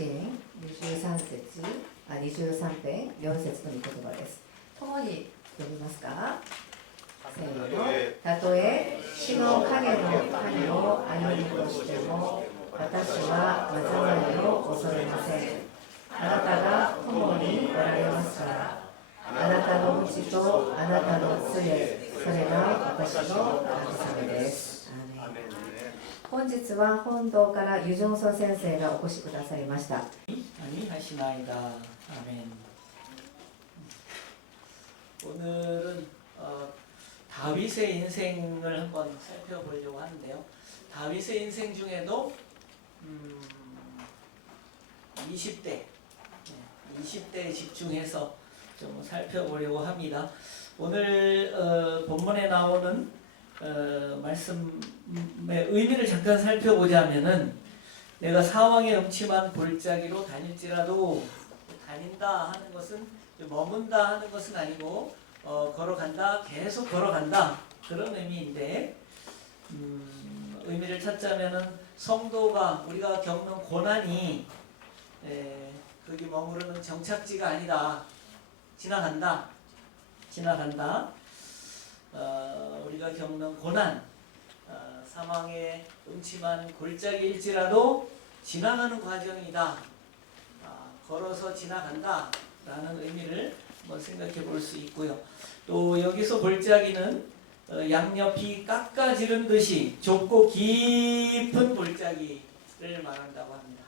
支援23節23編4節の御言葉です。共に読みますか。せーの。たとえ死の影の谷を歩むとしても、私は災いを恐れません。あなたが共におられますから。あなたの道とあなたの杖、それが私の慰めです。アーメン。本日は本堂からユジョンソ先生がお越しくださいました。하시나이다. 아멘. 오늘은 다윗의 인생을 한번 살펴보려고 하는데요. 다윗의 인생 중에도 20대에 집중해서 좀 살펴보려고 합니다. 오늘 본문에 나오는 말씀의 의미를 잠깐 살펴보자면은 내가 사왕의 음침한 골짜기로 다닐지라도 다닌다 하는 것은 머문다 하는 것은 아니고 걸어간다, 계속 걸어간다 그런 의미인데 의미를 찾자면은 성도가 우리가 겪는 고난이 거기 머무르는 정착지가 아니다. 지나간다. 우리가 겪는 고난, 사망의 음침한 골짜기일지라도 지나가는 과정이다. 걸어서 지나간다 라는 의미를 한번 생각해 볼 수 있고요. 또 여기서 골짜기는 양옆이 깎아지른 듯이 좁고 깊은 골짜기를 말한다고 합니다.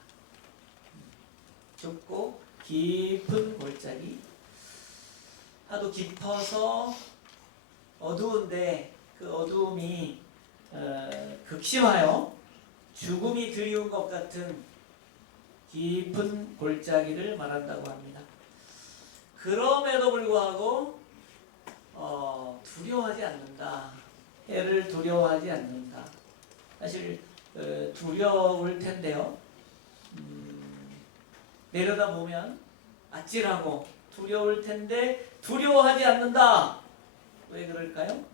좁고 깊은 골짜기. 하도 깊어서 어두운데 그 어두움이 극심하여 죽음이 드리운 것 같은 깊은 골짜기를 말한다고 합니다. 그럼에도 불구하고 두려워하지 않는다. 해를 두려워하지 않는다. 사실 두려울 텐데요. 내려다보면 아찔하고 두려울 텐데 두려워하지 않는다. 왜 그럴까요?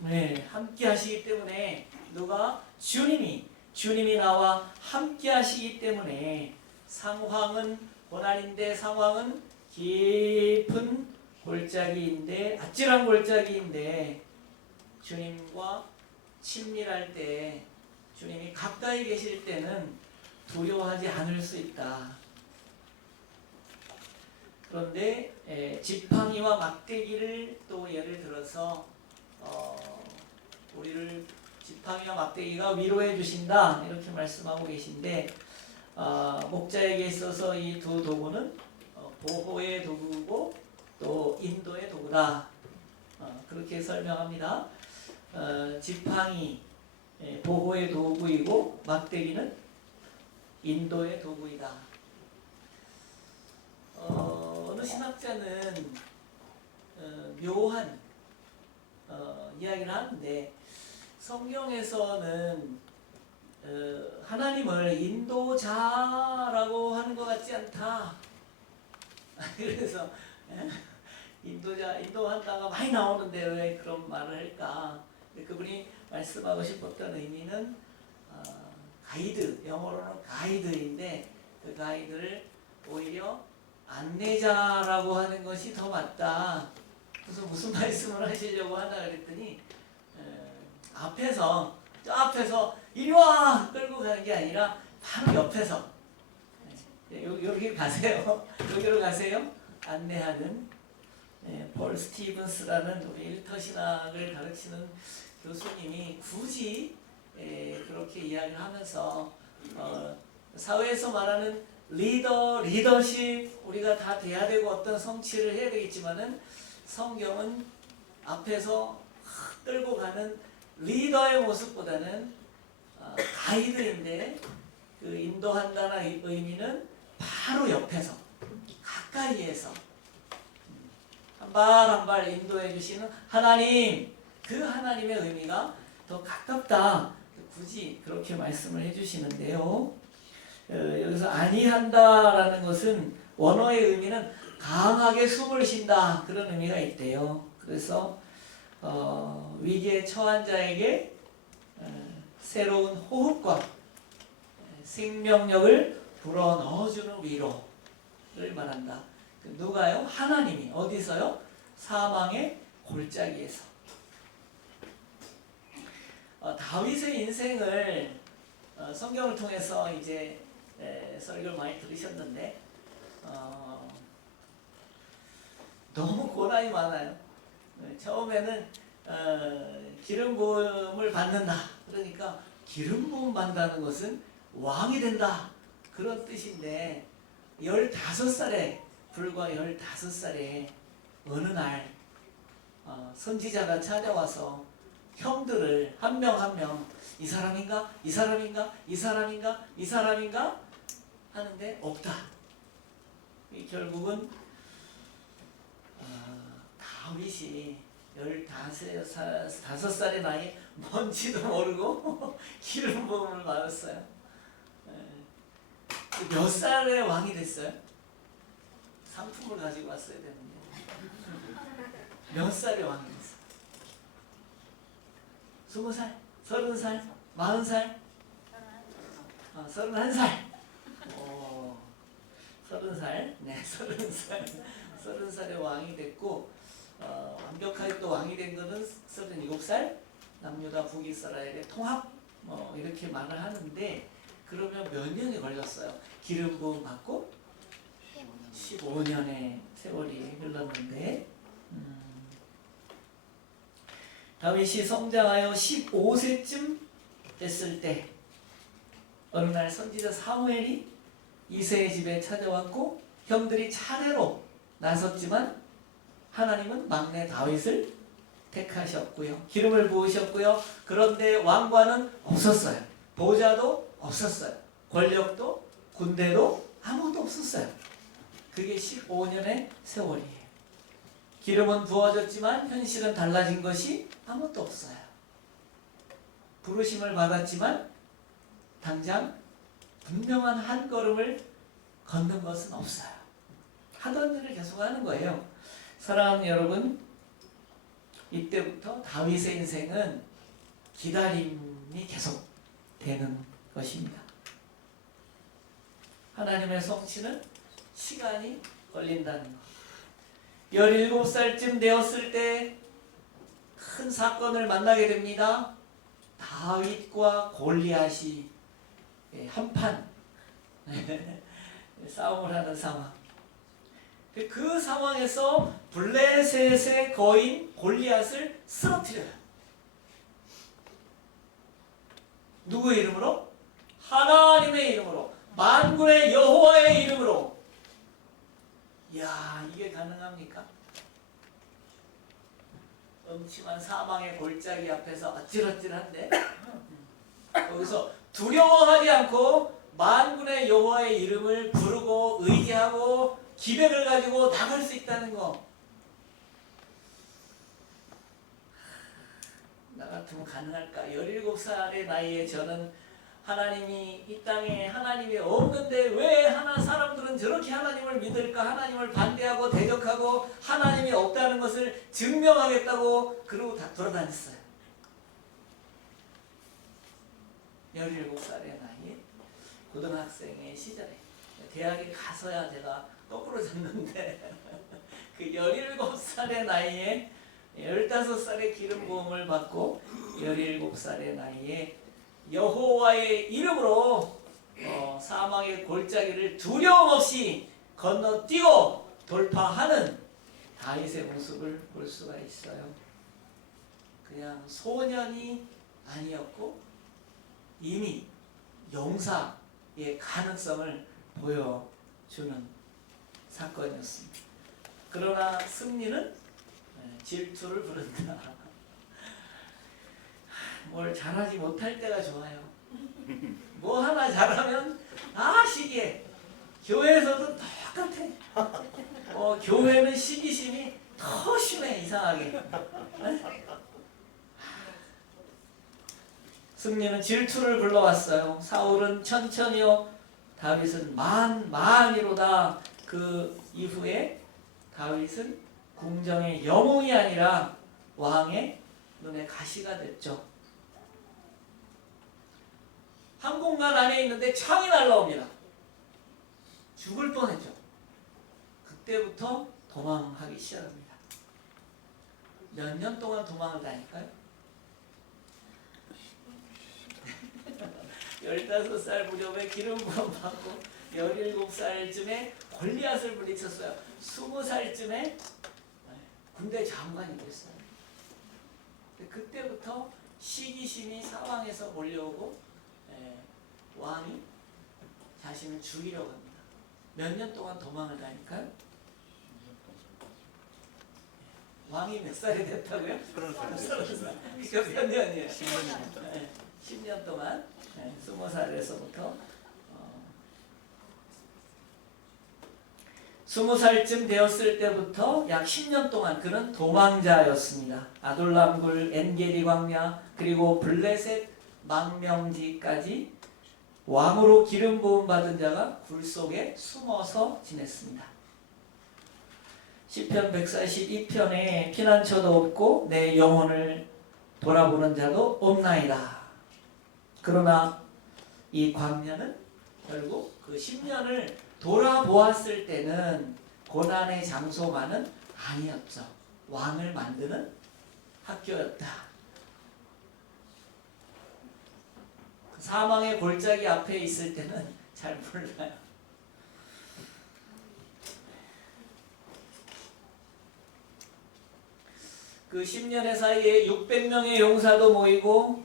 네, 함께 하시기 때문에 누가? 주님이 나와 함께 하시기 때문에 상황은 고난인데 상황은 깊은 골짜기인데 아찔한 골짜기인데 주님과 친밀할 때 주님이 가까이 계실 때는 두려워하지 않을 수 있다. 그런데 지팡이와 막대기를 또 예를 들어서 우리를 지팡이와 막대기가 위로해 주신다 이렇게 말씀하고 계신데 목자에게 있어서 이 두 도구는 보호의 도구고 또 인도의 도구다 그렇게 설명합니다. 지팡이 보호의 도구이고 막대기는 인도의 도구이다. 어느 신학자는 묘한 이야기를 하는데 성경에서는 하나님을 인도자라고 하는 것 같지 않다. 그래서 인도한다가 많이 나오는데 왜 그런 말을 할까? 그분이 말씀하고 싶었던 의미는 가이드, 영어로는 가이드인데 그 가이드를 오히려 안내자라고 하는 것이 더 맞다. 그래서 무슨 말씀을 하시려고 하나 그랬더니 저 앞에서 이리 와! 끌고 가는 게 아니라 바로 옆에서 여기 가세요. 여기로 가세요. 안내하는 폴 스티븐스라는 우리 일터 신학을 가르치는 교수님이 굳이 그렇게 이야기를 하면서 사회에서 말하는 리더십 우리가 다 돼야 되고 어떤 성취를 해야 되겠지만은 성경은 앞에서 끌고 가는 리더의 모습보다는 가이드인데 그 인도한다는 의미는 바로 옆에서 가까이에서 한 발 한 발 인도해 주시는 하나님, 그 하나님의 의미가 더 가깝다. 굳이 그렇게 말씀을 해주시는데요. 여기서 아니한다라는 것은 원어의 의미는 강하게 숨을 쉰다 그런 의미가 있대요. 그래서 위기에 처한 자에게 새로운 호흡과 생명력을 불어넣어주는 위로를 말한다. 누가요? 하나님이. 어디서요? 사망의 골짜기에서. 다윗의 인생을 성경을 통해서 이제 설교를 많이 들으셨는데 너무 고난이 많아요. 처음에는 기름 부음을 받는다. 그러니까 기름 부음 받는다는 것은 왕이 된다. 그런 뜻인데 15살에 불과 15살에 어느 날 선지자가 찾아와서 형들을 한 명 한 명 이 사람인가? 이 사람인가? 이 사람인가? 이 사람인가? 하는데 없다. 결국은 다윗이 15살의 나이에 뭔지도 모르고 기름 부음을 받았어요. 몇 살에 왕이 됐어요? 상품을 가지고 왔어야 되는데 몇 살에 왕이 됐어요? 20살? 30살? 40살? 31살? 30살? 네, 30살에 왕이 됐고 완벽하게 또 왕이 된 거는 37살? 남유다 북이스라엘의 통합 이렇게 말을 하는데 그러면 몇 년이 걸렸어요? 기름 부음 받고 15년의 세월이 흘렀는데 다윗이 성장하여 15세쯤 됐을 때 어느 날 선지자 사무엘이 이새의 집에 찾아왔고 형들이 차례로 나섰지만 하나님은 막내 다윗을 택하셨고요. 기름을 부으셨고요. 그런데 왕관은 없었어요. 보좌도 없었어요. 권력도 군대도 아무것도 없었어요. 그게 15년의 세월이에요. 기름은 부어졌지만 현실은 달라진 것이 아무것도 없어요. 부르심을 받았지만 당장 분명한 한 걸음을 걷는 것은 없어요. 하던 일을 계속 하는 거예요. 사랑하는 여러분, 이때부터 다윗의 인생은 기다림이 계속 되는 것입니다. 하나님의 성취는 시간이 걸린다는 것. 17살쯤 되었을 때 큰 사건을 만나게 됩니다. 다윗과 골리앗이 한판 싸움을 하는 상황. 그 상황에서 블레셋의 거인 골리앗을 쓰러뜨려요. 누구의 이름으로? 하나님의 이름으로, 만군의 여호와의 이름으로. 이야, 이게 가능합니까? 음침한 사망의 골짜기 앞에서 아찔아찔한데 거기서 두려워하지 않고 만군의 여호와의 이름을 부르고 의지하고 기백을 가지고 나갈 수 있다는 거. 나 같으면 가능할까? 17살의 나이에 저는 하나님이 이 땅에 하나님이 없는데 왜 사람들은 저렇게 하나님을 믿을까? 하나님을 반대하고 대적하고 하나님이 없다는 것을 증명하겠다고 그러고 다 돌아다녔어요. 17살의 나이에 고등학생의 시절에 대학에 가서야 제가 거꾸로 졌는데 그 17살의 나이에 15살의 기름 부음을 받고 17살의 나이에 여호와의 이름으로 사망의 골짜기를 두려움 없이 건너뛰고 돌파하는 다윗의 모습을 볼 수가 있어요. 그냥 소년이 아니었고 이미 용사의 가능성을 보여주는 사건이었습니다. 그러나 승리는 질투를 부른다. 뭘 잘하지 못할 때가 좋아요. 뭐 하나 잘하면 시기해. 교회에서도 똑같아. 교회는 시기심이 더 심해. 이상하게. 승리는 질투를 불러왔어요. 사울은 천천히요, 다윗은 만이로다. 그 이후에 다윗은 궁정의 영웅이 아니라 왕의 눈에 가시가 됐죠. 한 공간 안에 있는데 창이 날라옵니다. 죽을 뻔했죠. 그때부터 도망하기 시작합니다. 몇 년 동안 도망을 다닐까요? 15살 무렵에 기름 부음 받고 17살쯤에 골리앗을 물리쳤어요. 20살쯤에 군대 장관이 됐어요. 그때부터 시기심이 사방에서 몰려오고 왕이 자신을 죽이려고 합니다. 몇 년 동안 도망을 다닐까요? 왕이 몇 살이 됐다고요? 30살. 그 몇 년이에요? 10년 동안 20살에서부터 20살쯤 되었을 때부터 약 10년 동안 그는 도망자였습니다. 아둘람굴, 엔게리 광야, 그리고 블레셋 망명지까지 왕으로 기름 부음 받은 자가 굴 속에 숨어서 지냈습니다. 시편 142편에 피난처도 없고 내 영혼을 돌아보는 자도 없나이다. 그러나 이 광야는 결국 그 10년을 돌아보았을 때는 고난의 장소만은 아니었죠. 왕을 만드는 학교였다. 그 사망의 골짜기 앞에 있을 때는 잘 몰라요. 그 10년의 사이에 600명의 용사도 모이고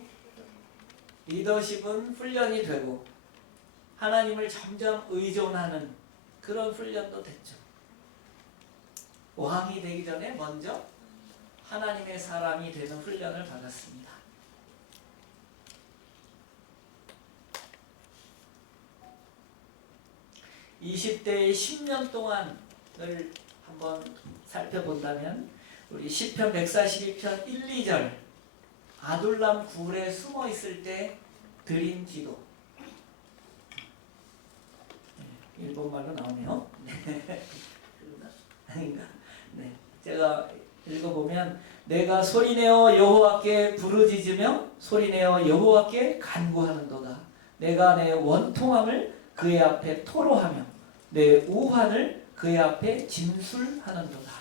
리더십은 훈련이 되고 하나님을 점점 의존하는 그런 훈련도 됐죠. 왕이 되기 전에 먼저 하나님의 사람이 되는 훈련을 받았습니다. (20대의) 10년 동안을 한번 살펴본다면 우리 시편 142편 1, 2절 아둘람 굴에 숨어 있을 때 드린 기도. 일본말로 나오네요. 아닌가? 네. 제가 읽어보면 내가 소리내어 여호와께 부르짖으며 소리내어 여호와께 간구하는도다. 내가 내 원통함을 그의 앞에 토로하며 내 우환을 그의 앞에 진술하는도다.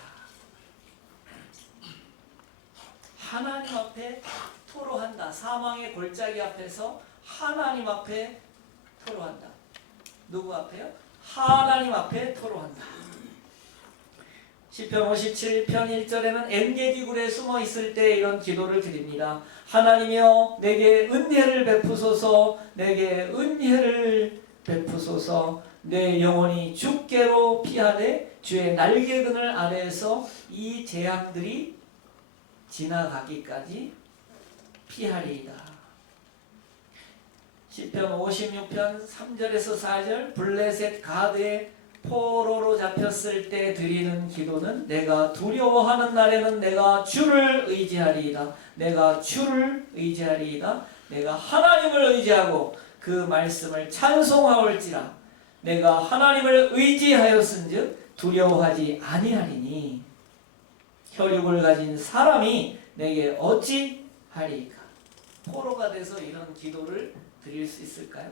하나님 앞에 토로한다. 사망의 골짜기 앞에서 하나님 앞에 토로한다. 누구 앞에요? 하나님 앞에 토로한다. 시편 57편 1절에는 엔게디 굴에 숨어 있을 때 이런 기도를 드립니다. 하나님이여 내게 은혜를 베푸소서. 내게 은혜를 베푸소서. 내 영혼이 주께로 피하되 주의 날개그늘 아래에서 이 재앙들이 지나가기까지 피하리이다. 시편 56편 3절에서 4절 블레셋 가드의 포로로 잡혔을 때 드리는 기도는 내가 두려워하는 날에는 내가 주를 의지하리이다. 내가 주를 의지하리이다. 내가 하나님을 의지하고 그 말씀을 찬송하올지라. 내가 하나님을 의지하였은즉 두려워하지 아니하리니 혈육을 가진 사람이 내게 어찌 하리이까. 포로가 돼서 이런 기도를 드릴 수 있을까요?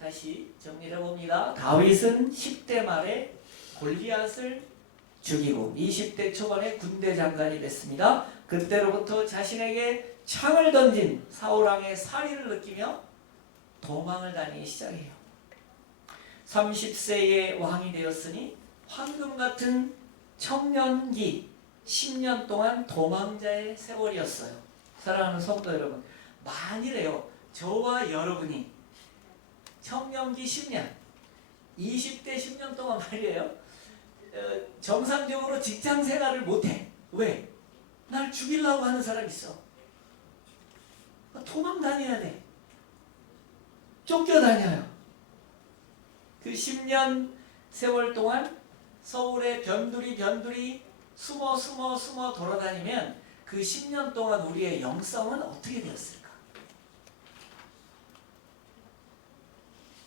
다시 정리해 봅니다. 다윗은 10대 말에 골리앗을 죽이고 20대 초반에 군대 장관이 됐습니다. 그때로부터 자신에게 창을 던진 사울왕의 살인을 느끼며 도망을 다니기 시작해요. 30세의 왕이 되었으니 황금 같은 청년기 10년 동안 도망자의 세월이었어요. 사랑하는 성도 여러분, 만일에요 저와 여러분이 청년기 10년 20대 10년 동안 말이에요 정상적으로 직장생활을 못해. 왜? 날 죽이려고 하는 사람이 있어. 도망 다녀야 돼. 쫓겨다녀요. 그 10년 세월 동안 서울에 변두리 숨어 돌아다니면 그 10년 동안 우리의 영성은 어떻게 되었을까?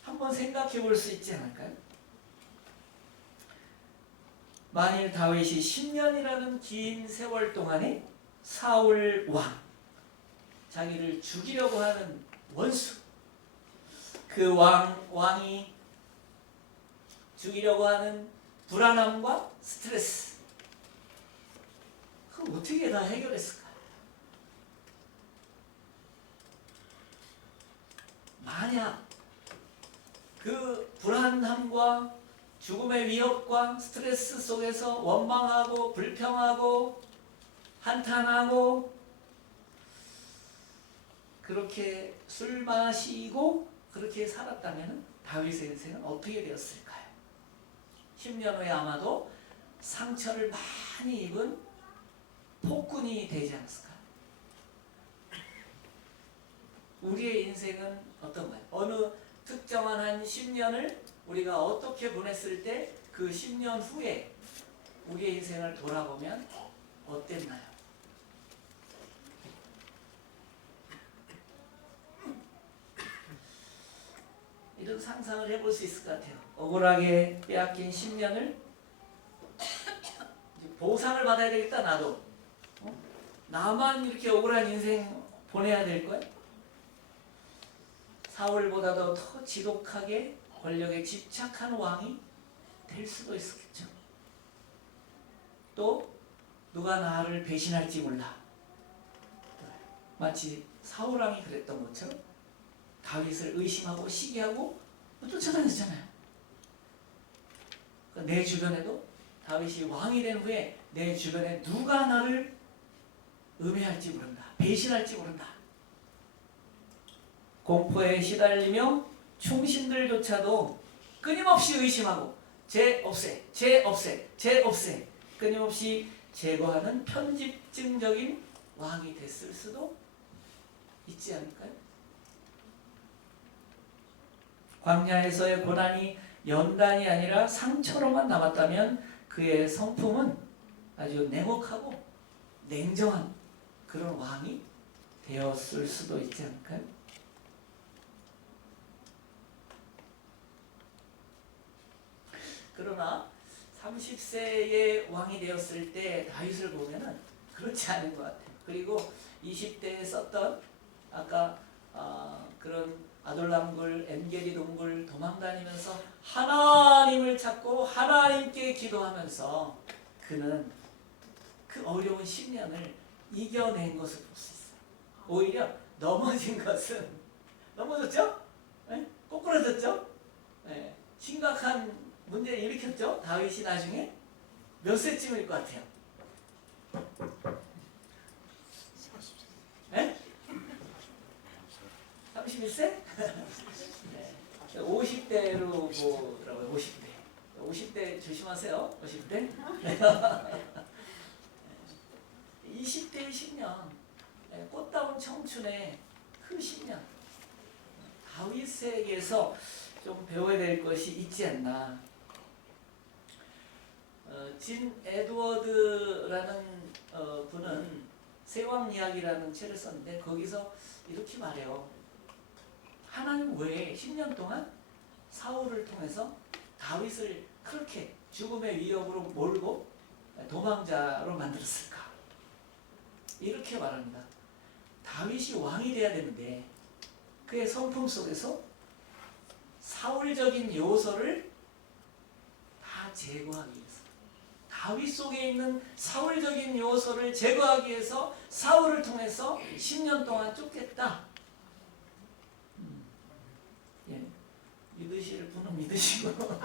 한번 생각해 볼 수 있지 않을까요? 만일 다윗이 10년이라는 긴 세월 동안에 사울 왕, 자기를 죽이려고 하는 원수, 그 왕이 죽이려고 하는 불안함과 스트레스, 그걸 어떻게 다 해결했을까? 만약 그 불안함과 죽음의 위협과 스트레스 속에서 원망하고 불평하고 한탄하고 그렇게 술 마시고 그렇게 살았다면 다윗의 인생은 어떻게 되었을까요? 10년 후에 아마도 상처를 많이 입은 폭군이 되지 않았을까요? 우리의 인생은 어떤가요? 어느 특정한 한 10년을 우리가 어떻게 보냈을 때 그 10년 후에 우리의 인생을 돌아보면 어땠나요? 이런 상상을 해볼 수 있을 것 같아요. 억울하게 빼앗긴 10년을 보상을 받아야 되겠다. 나도 나만 이렇게 억울한 인생 보내야 될 거야? 사울보다도 더 지독하게 권력에 집착한 왕이 될 수도 있었겠죠. 또 누가 나를 배신할지 몰라. 마치 사울 왕이 그랬던 것처럼 다윗을 의심하고 시기하고 쫓아다녔잖아요. 내 주변에도 다윗이 왕이 된 후에 내 주변에 누가 나를 음해할지 모른다. 배신할지 모른다. 공포에 시달리며 충신들조차도 끊임없이 의심하고 죄 없애 끊임없이 제거하는 편집증적인 왕이 됐을 수도 있지 않을까요? 광야에서의 고난이 연단이 아니라 상처로만 남았다면 그의 성품은 아주 냉혹하고 냉정한 그런 왕이 되었을 수도 있지 않을까요? 그러나 30세의 왕이 되었을 때 다윗을 보면은 그렇지 않은 것 같아요. 그리고 20대에 썼던 아까 그런 아둘람굴, 엔게디 동굴 도망다니면서 하나님을 찾고 하나님께 기도하면서 그는 그 어려운 10년을 이겨낸 것을 볼 수 있어요. 오히려 넘어진 것은 넘어졌죠? 네? 꼬꾸라졌죠? 네. 심각한 문제를 일으켰죠? 다윗이 나중에 몇 세쯤일 것 같아요? 네? 31세? 네. 50대로 보더라고요. 50대. 50대 조심하세요. 50대. 20대의 10년. 꽃다운 청춘의 그 10년. 다윗에게서 좀 배워야 될 것이 있지 않나. 진 에드워드라는 분은 세왕 이야기라는 책을 썼는데 거기서 이렇게 말해요. 하나님 왜 10년 동안 사울을 통해서 다윗을 그렇게 죽음의 위협으로 몰고 도망자로 만들었을까? 이렇게 말합니다. 다윗이 왕이 돼야 되는데 그의 성품 속에서 사울적인 요소를 다 제거하기 위해서 다윗 속에 있는 사울적인 요소를 제거하기 위해서 사울을 통해서 10년 동안 쫓겠다. 예. 믿으실 분은 믿으시고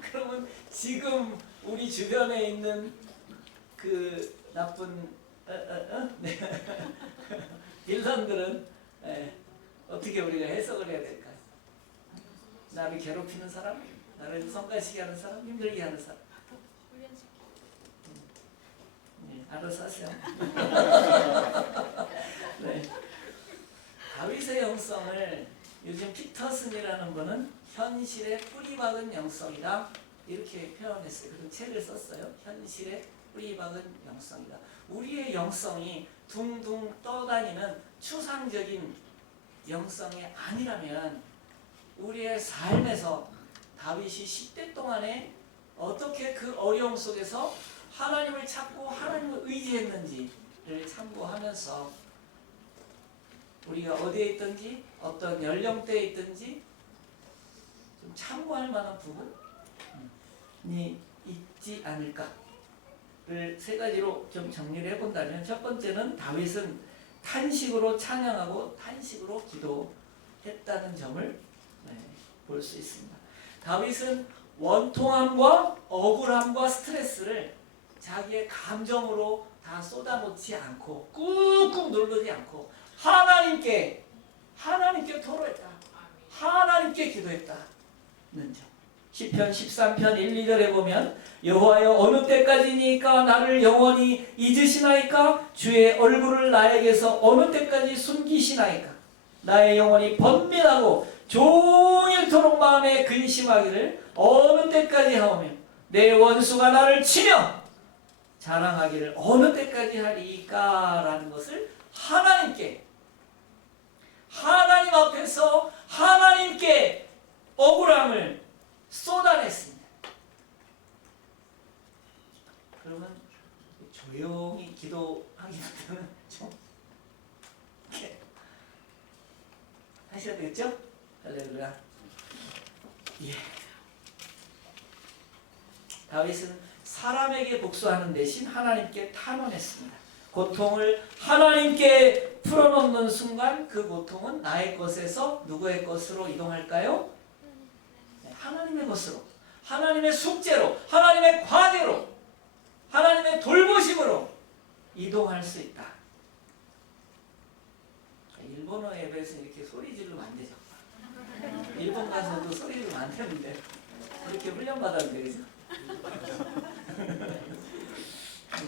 그러면 지금 우리 주변에 있는 그 나쁜 네. 빌런들은 어떻게 우리가 해석을 해야 될까요? 나를 괴롭히는 사람, 나를 성가시게 하는 사람, 힘들게 하는 사람. 네, 알아서 하세요. 네. 다윗의 영성을 요즘 피터슨이라는 분은 현실의 뿌리박은 영성이다 이렇게 표현했어요. 그런 책을 썼어요. 현실의 뿌리박은 영성이다. 우리의 영성이 둥둥 떠다니는 추상적인 영성이 아니라면 우리의 삶에서 다윗이 10대 동안에 어떻게 그 어려움 속에서 하나님을 찾고 하나님을 의지했는지를 참고하면서 우리가 어디에 있든지 어떤 연령대에 있든지 좀 참고할 만한 부분이 있지 않을까를 세 가지로 좀 정리를 해본다면, 첫 번째는 다윗은 탄식으로 찬양하고 탄식으로 기도했다는 점을 볼 수 있습니다. 다윗은 원통함과 억울함과 스트레스를 자기의 감정으로 다 쏟아놓지 않고 꾹꾹 누르지 않고 하나님께 토로했다. 하나님께 기도했다는 점. 시편 13편 1, 2절에 보면 여호와여 어느 때까지니까 나를 영원히 잊으시나이까? 주의 얼굴을 나에게서 어느 때까지 숨기시나이까? 나의 영혼이 번민하고 종일토록 마음에 근심하기를 어느 때까지 하오며 내 원수가 나를 치며 자랑하기를 어느 때까지 하리까? 라는 것을 하나님 앞에서 하나님께 억울함을 쏟아냈습니다. 그러면 조용히 기도하기보다는 좀 이렇게 하셔야 되겠죠? 할렐루야. 예. 다윗은 사람에게 복수하는 대신 하나님께 탄원했습니다. 고통을 하나님께 풀어놓는 순간 그 고통은 나의 것에서 누구의 것으로 이동할까요? 하나님의 것으로, 하나님의 숙제로, 하나님의 과제로, 하나님의 돌보심으로 이동할 수 있다. 일본어 예배에서 이렇게 소리 지르면 안 되죠. 일본 가서도 소리 지르면 안 되는데 그렇게 훈련 받았는데 그죠?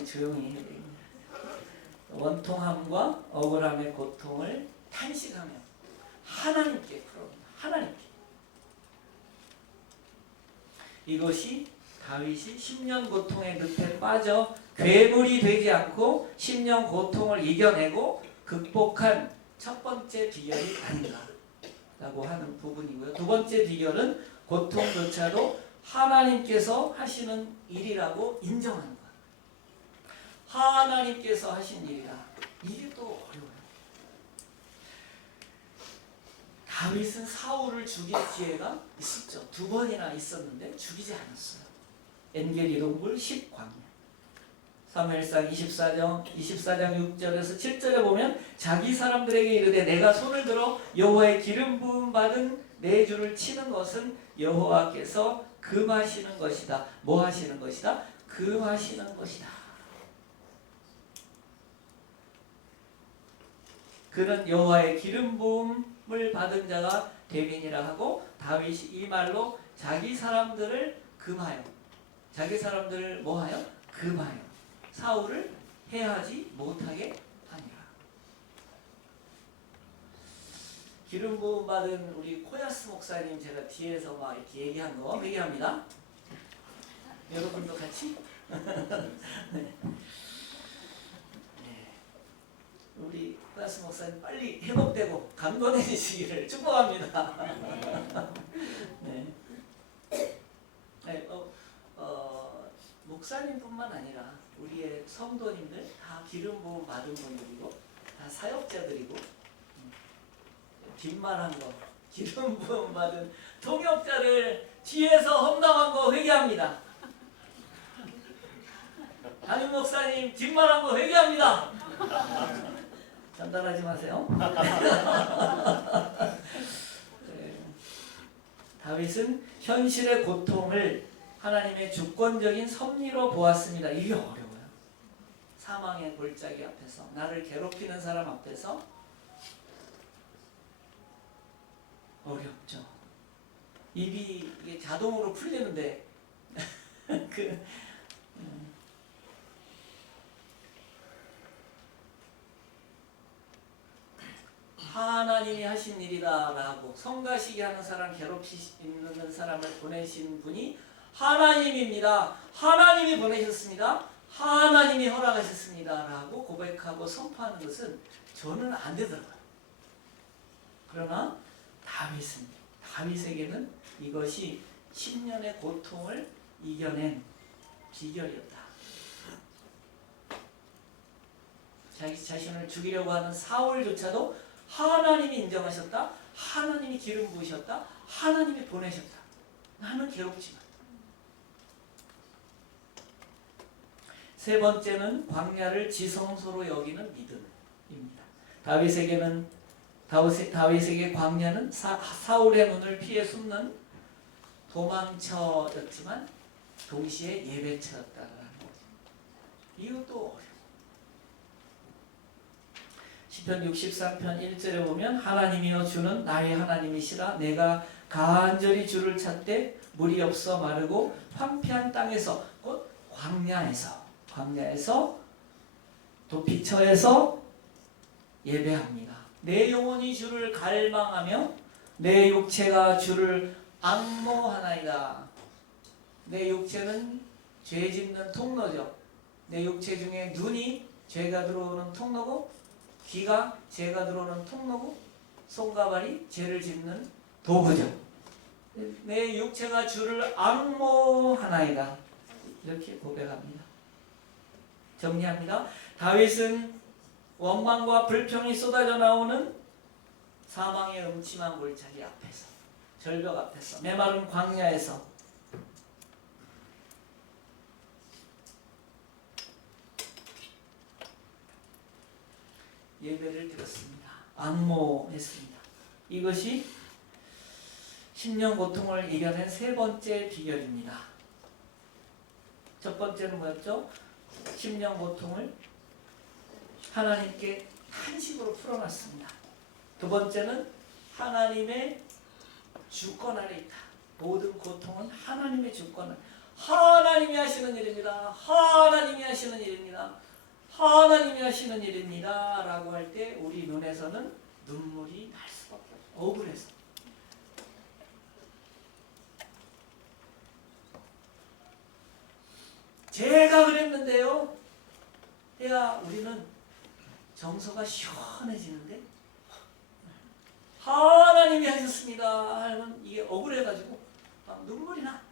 조용히 해야 됩니다. 원통함과 억울함의 고통을 탄식하며 하나님께 풀어옵니다. 하나님께. 이것이 다윗이 10년 고통의 늪에 빠져 괴물이 되지 않고 10년 고통을 이겨내고 극복한 첫 번째 비결이 아닌가라고 하는 부분이고요. 두 번째 비결은 고통조차도 하나님께서 하시는 일이라고 인정하는 것. 하나님께서 하신 일이라. 이게 또 어려워요. 다윗은 사울을 죽일 기회가 있었죠. 2번이나 있었는데 죽이지 않았어요. 엔게리 동굴 10광야. 사무엘상 24장 6절에서 7절에 보면 자기 사람들에게 이르되 내가 손을 들어 여호와의 기름 부음 받은 내 주를 치는 것은 여호와께서 금하시는 것이다. 뭐 하시는 것이다? 금하시는 것이다. 그는 여호와의 기름 부음을 받은 자가 대민이라 하고 다윗이 이 말로 자기 사람들을 금하여, 자기 사람들을 뭐하여? 금하여 사울을 해하지 못하게 하니라. 기름 부음 받은 우리 코야스 목사님 제가 뒤에서 막 이렇게 얘기한 거 회개합니다. 여러분도 같이? 네. 우리 코야스 목사님 빨리 회복되고 강건해지시기를 축복합니다. 네. 네, 목사님뿐만 아니라 우리의 성도님들 다 기름 부음 받은 분들이고 다 사역자들이고 빈말한 거 기름 부음 받은 통역자를 뒤에서 험담한 거 회개합니다. 담임 목사님 빈말한 거 회개합니다. 전달하지 마세요. 네. 다윗은 현실의 고통을 하나님의 주권적인 섭리로 보았습니다. 이게 어려워요. 사망의 골짜기 앞에서, 나를 괴롭히는 사람 앞에서 어렵죠. 입이 이게 자동으로 풀리는데 하나님이 하신 일이다라고 성가시게 하는 사람, 괴롭히는 사람을 보내신 분이 하나님입니다. 하나님이 보내셨습니다. 하나님이 허락하셨습니다. 라고 고백하고 선포하는 것은 저는 안 되더라고요. 그러나 다윗에게는 이것이 10년의 고통을 이겨낸 비결이었다. 자기 자신을 죽이려고 하는 사울조차도 하나님이 인정하셨다. 하나님이 기름 부으셨다. 하나님이 보내셨다. 나는 괴롭지만. 세 번째는 광야를 지성소로 여기는 믿음입니다. 다윗에게 광야는 사울의 눈을 피해 숨는 도망처였지만 동시에 예배처였다는 거죠. 이것도 어려워. 시편 63편 1절에 보면 하나님이여 주는 나의 하나님이시라 내가 간절히 주를 찾되 물이 없어 마르고 황폐한 땅에서 곧 광야에서 또 비처에서 예배합니다. 내 영혼이 주를 갈망하며 내 육체가 주를 앙모하나이다. 내 육체는 죄 짓는 통로죠. 내 육체 중에 눈이 죄가 들어오는 통로고 귀가 죄가 들어오는 통로고 손과 발이 죄를 짓는 도구죠. 내 육체가 주를 앙모하나이다. 이렇게 고백합니다. 정리합니다. 다윗은 원망과 불평이 쏟아져 나오는 사망의 음침한 골짜기 앞에서, 절벽 앞에서, 메마른 광야에서 예배를 드렸습니다. 앙모했습니다. 이것이 10년 고통을 이겨낸 세 번째 비결입니다. 첫 번째는 뭐였죠? 10년 고통을 하나님께 탄식으로 풀어놨습니다. 두 번째는 하나님의 주권 아래 있다. 모든 고통은 하나님의 주권 아래. 하나님이 하시는 일입니다. 하나님이 하시는 일입니다. 하나님이 하시는 일입니다. 라고 할 때 우리 눈에서는 눈물이 날 수밖에 없어요. 억울해서. 제가 그랬는데요. 해야 우리는 정서가 시원해지는데 하나님이 하셨습니다 하면 이게 억울해가지고 막 눈물이 나.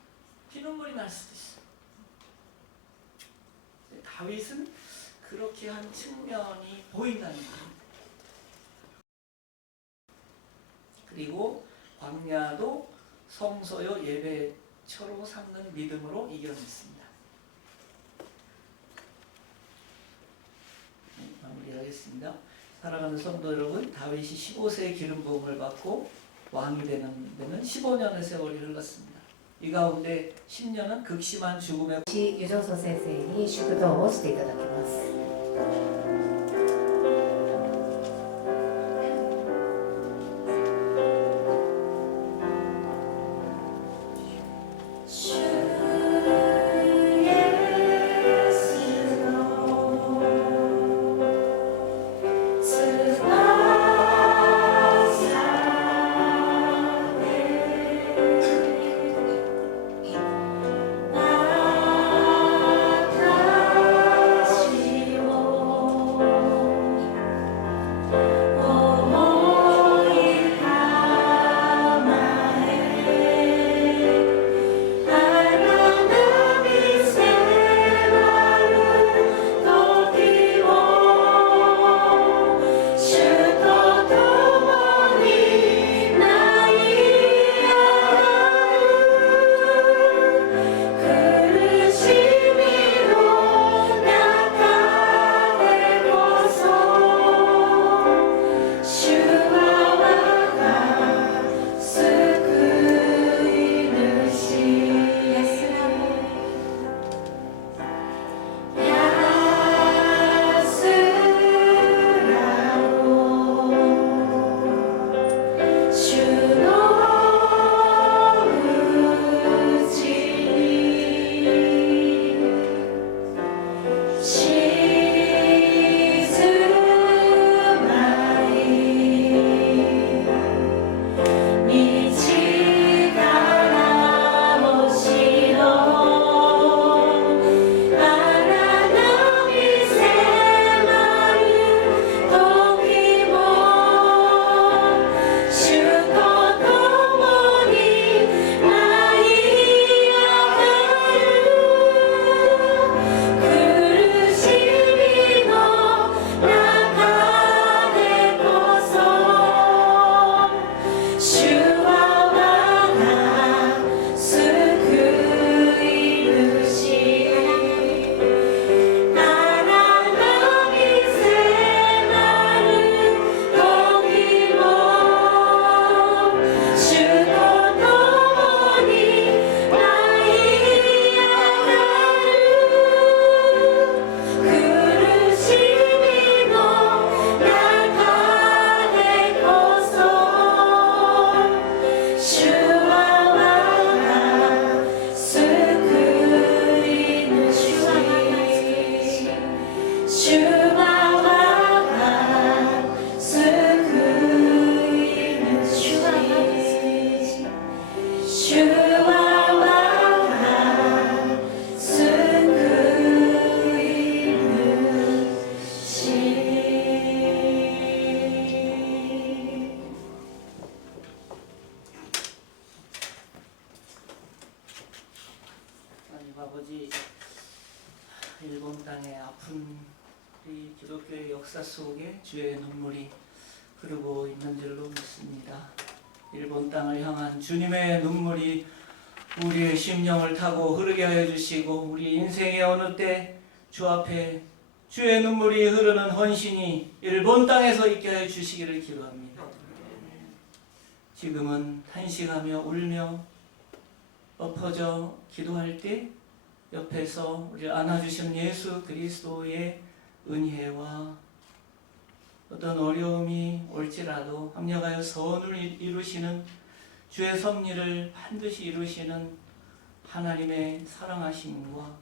피눈물이 날 수도 있어. 다윗은 그렇게 한 측면이 보인다는 거예요. 그리고 광야도 성소요 예배처로 삼는 믿음으로 이겨냈습니다. 마무리하겠습니다. 사랑하는 성도 여러분, 다윗이 15세의 기름 부음을 받고 왕이 되는 데는 15년의 세월이 흘렀습니다. 이 가운데 10년은 극심한 죽음의 유정서先生に祝祷をしていただきます。 땅의 아픈 이 기독교의 역사 속에 주의 눈물이 흐르고 있는 줄로 믿습니다. 일본 땅을 향한 주님의 눈물이 우리의 심령을 타고 흐르게 하여 주시고 우리 인생의 어느 때 주 앞에 주의 눈물이 흐르는 헌신이 일본 땅에서 있게 하여 주시기를 기도합니다. 지금은 탄식하며 울며 엎어져 기도할 때 옆에서 우리를 안아주시는 예수 그리스도의 은혜와 어떤 어려움이 올지라도 합력하여 선을 이루시는 주의 섭리를 반드시 이루시는 하나님의 사랑하심과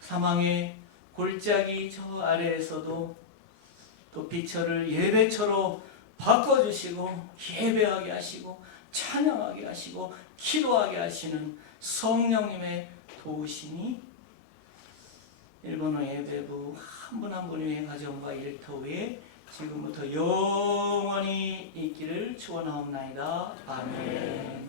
사망의 골짜기 저 아래에서도 또 빛을 예배처로 바꿔주시고 예배하게 하시고 찬양하게 하시고 기도하게 하시는 성령님의 도우심이 일본어 예배부 한 분 한 분의 가정과 일터에 지금부터 영원히 있기를 축원하옵나이다. 아멘.